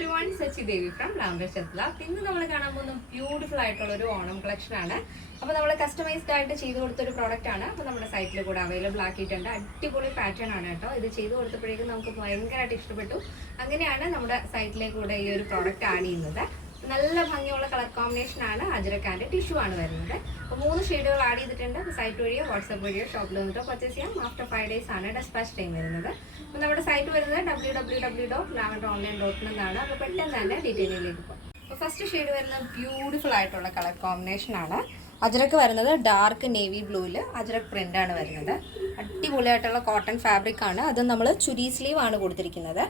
everyone, Sachi Devi from Lamber Chatla. ഇന്ന് നമ്മൾ കാണാൻ പോകുന്ന ബ്യൂട്ടിഫുൾ ആയിട്ടുള്ള ഒരു ഓണം കളക്ഷൻ ആണ്. അപ്പോൾ നമ്മൾ കസ്റ്റമൈസ്ഡ് ആയിട്ട് ചെയ്തു കൊടുത്ത ഒരു പ്രോഡക്റ്റ് ആണ്. അപ്പോൾ നമ്മുടെ സൈറ്റിൽ കൂടെ അവൈലബിൾ ആക്കിയിട്ടുണ്ട്. അടിപൊളി പാറ്റേൺ ആണ് കേട്ടോ. ഇത് ചെയ്തു കൊടുത്തപ്പോഴേക്കും നമുക്ക് ഭയങ്കരമായിട്ട് ഇഷ്ടപ്പെട്ടു. അങ്ങനെയാണ് നമ്മുടെ സൈറ്റിലേക്ക് കൂടെ ഈ ഒരു പ്രോഡക്റ്റ് ആഡ് ചെയ്യുന്നത്. നല്ല ഭംഗിയുള്ള കളർ കോമ്പിനേഷൻ ആണ്. അജ്രക്കാൻ്റെ ടിഷ്യൂ ആണ് വരുന്നത്. അപ്പോൾ 3 ഷെയ്ഡുകൾ ആഡ് ചെയ്തിട്ടുണ്ട്. സൈറ്റ് വഴിയോ വാട്സാപ്പ് വഴിയോ ഷോപ്പിൽ വന്നിട്ടോ പർച്ചേസ് ചെയ്യാം. ആഫ്റ്റർ 5 days ആണ് ഡെസ്പാച്ച് ടൈം വരുന്നത്. അപ്പോൾ നമ്മുടെ സൈറ്റ് വരുന്നത് www.lavenderonline.in എന്നാണ്. അപ്പോൾ പെട്ടെന്ന് തന്നെ ഡീറ്റെയിലിലേക്ക് പോകും. അപ്പോൾ ഫസ്റ്റ് ഷെയ്ഡ് വരുന്നത് ബ്യൂട്ടിഫുൾ ആയിട്ടുള്ള കളർ കോമ്പിനേഷൻ ആണ്. അജ്രക്ക് വരുന്നത് ഡാർക്ക് നേവി ബ്ലൂവിൽ അജ്രക് പ്രിൻ്റ് ആണ് വരുന്നത്. അടിപൊളിയായിട്ടുള്ള കോട്ടൺ ഫാബ്രിക് ആണ്. അത് നമ്മൾ ചുരി സ്ലീവ് ആണ് കൊടുത്തിരിക്കുന്നത്.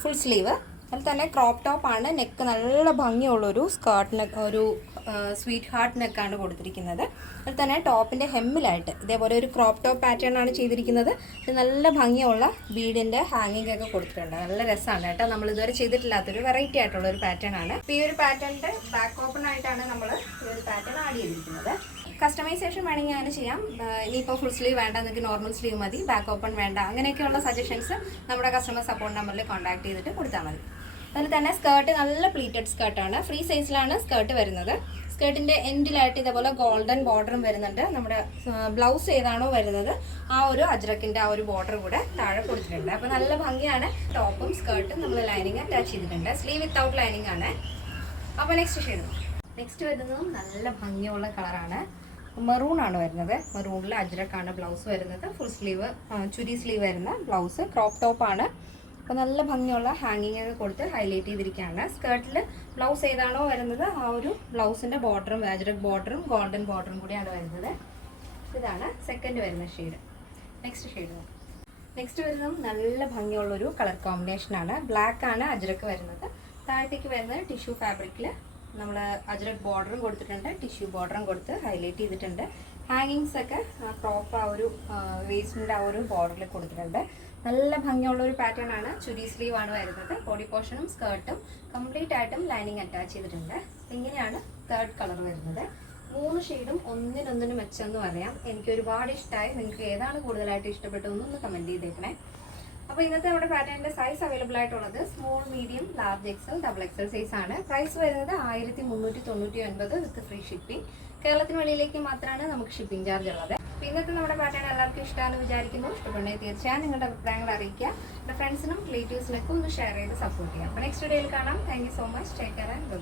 Full sleeve. അതിൽ തന്നെ ക്രോപ്പ് ടോപ്പ് ആണ്. നെക്ക് നല്ല ഭംഗിയുള്ളൊരു സ്കേർട്ടിന് ഒരു സ്വീറ്റ് ഹാർട്ട് നെക്കാണ് കൊടുത്തിരിക്കുന്നത്. അതിൽ തന്നെ ടോപ്പിൻ്റെ ഹെമ്മിലായിട്ട് ഇതേപോലെ ഒരു ക്രോപ്പ് ടോപ്പ് പാറ്റേൺ ആണ് ചെയ്തിരിക്കുന്നത്. ഇത് നല്ല ഭംഗിയുള്ള ബീഡിൻ്റെ ഹാങ്ങിങ് ഒക്കെ കൊടുത്തിട്ടുണ്ട്. നല്ല രസമാണ് കേട്ടോ. നമ്മൾ ഇതുവരെ ചെയ്തിട്ടില്ലാത്തൊരു വെറൈറ്റി ആയിട്ടുള്ള ഒരു പാറ്റേൺ ആണ്. അപ്പോൾ ഈ ഒരു പാറ്റേണിൻ്റെ ബാക്ക് ഓപ്പൺ ആയിട്ടാണ് നമ്മൾ ഈ ഒരു പാറ്റേൺ ആഡ് ചെയ്തിരിക്കുന്നത്. കസ്റ്റമൈസേഷൻ വേണമെങ്കിൽ അങ്ങനെ ചെയ്യാം. ഇനിയിപ്പോൾ ഫുൾ സ്ലീവ് വേണ്ട, നിങ്ങൾക്ക് നോർമൽ സ്ലീവ് മതി, ബാക്ക് ഓപ്പൺ വേണ്ട, അങ്ങനെയൊക്കെയുള്ള സജഷൻസ് നമ്മുടെ കസ്റ്റമർ സപ്പോർട്ട് നമ്പറിൽ കോൺടാക്ട് ചെയ്തിട്ട് കൊടുത്താൽ മതി. അതിൽ തന്നെ സ്കേർട്ട് നല്ല പ്ലീറ്റഡ് സ്കേർട്ടാണ്. ഫ്രീ സൈസിലാണ് സ്കേർട്ട് വരുന്നത്. സ്കേർട്ടിൻ്റെ എൻഡിലായിട്ട് ഇതേപോലെ ഗോൾഡൻ ബോർഡറും വരുന്നുണ്ട്. നമ്മുടെ ബ്ലൗസ് ഏതാണോ വരുന്നത് ആ ഒരു അജ്രക്കിൻ്റെ ആ ഒരു ബോർഡർ കൂടെ താഴെ കൊടുത്തിട്ടുണ്ട്. അപ്പോൾ നല്ല ഭംഗിയാണ്. ടോപ്പും സ്കേർട്ടും നമ്മൾ ലൈനിങ് അറ്റാച്ച് ചെയ്തിട്ടുണ്ട്. സ്ലീവ് വിത്തൗട്ട് ലൈനിങ് ആണ്. അപ്പോൾ നെക്സ്റ്റ് വരുന്നതും നല്ല ഭംഗിയുള്ള കളറാണ്. മെറൂൺ ആണ് വരുന്നത്. മെറൂണിൽ അജ്രക്കാണ് ബ്ലൗസ് വരുന്നത്. ഫുൾ സ്ലീവ് ചുരി സ്ലീവ് വരുന്ന ബ്ലൗസ്. ക്രോപ്പ് ടോപ്പാണ്. അപ്പോൾ നല്ല ഭംഗിയുള്ള ഹാങ്ങിങ് ഒക്കെ കൊടുത്ത് ഹൈലൈറ്റ് ചെയ്തിരിക്കുകയാണ്. സ്കേർട്ടിൽ ബ്ലൗസ് ഏതാണോ വരുന്നത് ആ ഒരു ബ്ലൗസിൻ്റെ ബോർഡറും അജ്രക് ബോർഡറും ഗോൾഡൻ ബോർഡറും കൂടിയാണ് വരുന്നത്. ഇതാണ് സെക്കൻഡ് വരുന്ന ഷെയ്ഡ്. നെക്സ്റ്റ് വരുന്നതും നല്ല ഭംഗിയുള്ളൊരു കളർ കോമ്പിനേഷനാണ്. ബ്ലാക്ക് ആണ് അജ്രക്ക് വരുന്നത്. താഴത്തേക്ക് വരുന്നത് ടിഷ്യൂ ഫാബ്രിക്കിൽ നമ്മൾ അജ്രക് ബോർഡറും കൊടുത്തിട്ടുണ്ട്. ടിഷ്യൂ ബോർഡറും കൊടുത്ത് ഹൈലൈറ്റ് ചെയ്തിട്ടുണ്ട്. ഹാങ്ങിങ്സ് ഒക്കെ ക്രോപ്പ് ആ ഒരു വേസ്റ്റിൻ്റെ ആ ഒരു ബോർഡറിൽ കൊടുത്തിട്ടുണ്ട്. നല്ല ഭംഗിയുള്ള ഒരു പാറ്റേൺ ആണ്. ചുരി സ്ലീവ് ആണ് വരുന്നത്. ബോഡി പോർഷനും സ്കേർട്ടും കംപ്ലീറ്റ് ആയിട്ടും ലൈനിങ് അറ്റാച്ച് ചെയ്തിട്ടുണ്ട്. ഇങ്ങനെയാണ് തേർഡ് കളർ വരുന്നത്. 3 ഷെയ്ഡും ഒന്നിനൊന്നിനും മെച്ചമെന്ന് പറയാം. എനിക്ക് ഒരുപാട് ഇഷ്ടമായി. നിങ്ങൾക്ക് ഏതാണ് കൂടുതലായിട്ട് ഇഷ്ടപ്പെട്ടതെന്നൊന്ന് കമൻറ്റ് ചെയ്തേക്കണേ. അപ്പോൾ ഇന്നത്തെ നമ്മുടെ പാറ്റേണിൻ്റെ സൈസ് അവൈലബിൾ ആയിട്ടുള്ളത് small, medium, large XL, double XL size ആണ്. പ്രൈസ് വരുന്നത് 1399 വിത്ത് ഫ്രീ ഷിപ്പിംഗ്. കേരളത്തിന് വെളിയിലേക്ക് മാത്രമാണ് നമുക്ക് ഷിപ്പിംഗ് ചാർജ് ഉള്ളത്. അപ്പോൾ ഇന്നത്തെ നമ്മുടെ പാറ്റേൺ എല്ലാവർക്കും ഇഷ്ടമാണെന്ന് വിചാരിക്കുന്നു. ഇഷ്ടപ്പെടുന്നെങ്കിൽ തീർച്ചയായും നിങ്ങളുടെ അഭിപ്രായങ്ങൾ അറിയിക്കുക. എൻ്റെ ഫ്രണ്ട്സിനും റിലേറ്റീവ്സിനൊക്കെ ഒന്ന് ഷെയർ ചെയ്ത് സപ്പോർട്ട് ചെയ്യാം. അപ്പോൾ നെക്സ്റ്റ് വീഡിയോയിൽ കാണാം. Thank you so much. Take care and by.